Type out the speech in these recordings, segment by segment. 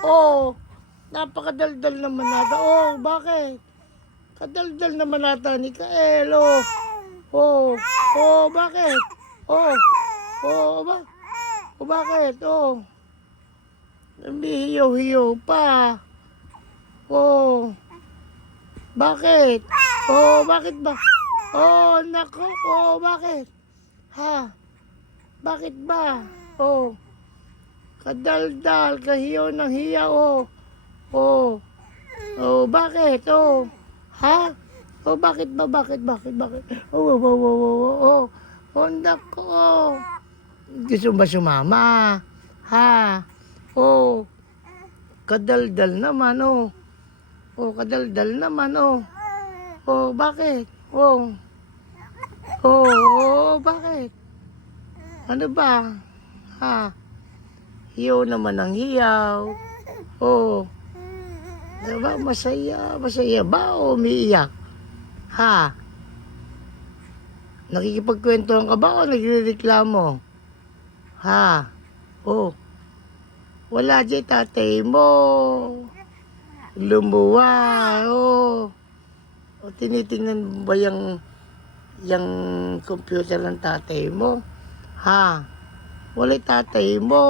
Oh, napakadaldal naman nata. Oh, bakit? Kadaldal naman nata ni Kael. Bakit? Bakit? Nambihiyaw-hiyaw pa. Bakit? Bakit ba? Nako. Bakit? Ha? Bakit ba? Kadaldal, kahiyaw ng hiyaw. Bakit? Ha? Bakit ba? Bakit? Nako. Gusto ba sumama? Ha? Kadaldal naman, kadaldal naman, bakit? Bakit? Ano ba? Ha? Hiyaw naman ang hiyaw. Diba? Masaya ba o umiiyak? Ha? Nakikipagkwentuhan ka ba o nagrereklamo? Ha? Wala dyan tatay mo. Lumuwa. Tinitingnan mo ba yung computer ng tatay mo? Ha? Wala tatay mo.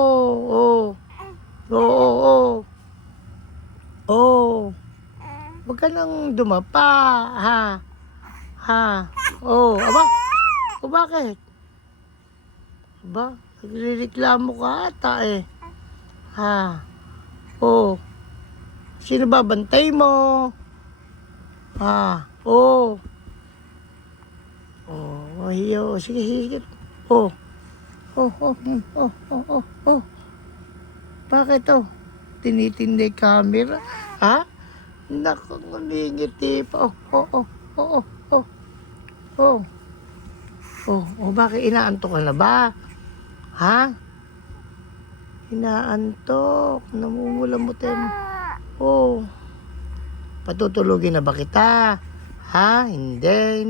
Huwag ka nang dumapa. Aba? Bakit? Aba? Nagrereklamo ka ata eh. Ha? Sino ba bantay mo? Hiyo. Sige. Bakit tinitindig camera? Ha? Naku, ngumingiti pa. Bakit inaantok ka na ba? Ha? Inaantok. Namumulamutin. Patutulugin na ba kita? Ha? Hindi.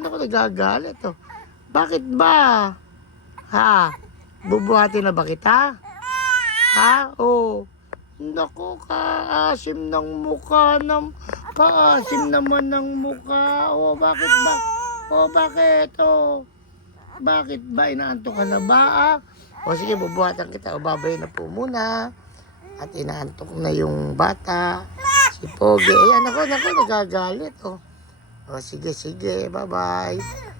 Naku, nagagalit Bakit ba? Ha? Bubuhatin na ba kita? Ha? Naku, kaasim naman ng mukha. Bakit ba? Bakit? Bakit ba? Inaantok ka na ba? Sige, bubuhatan kita. Babay na po muna. At inaantok na yung bata. Si Pogi. Ayan, naku, nagagalit. Sige. Bye-bye.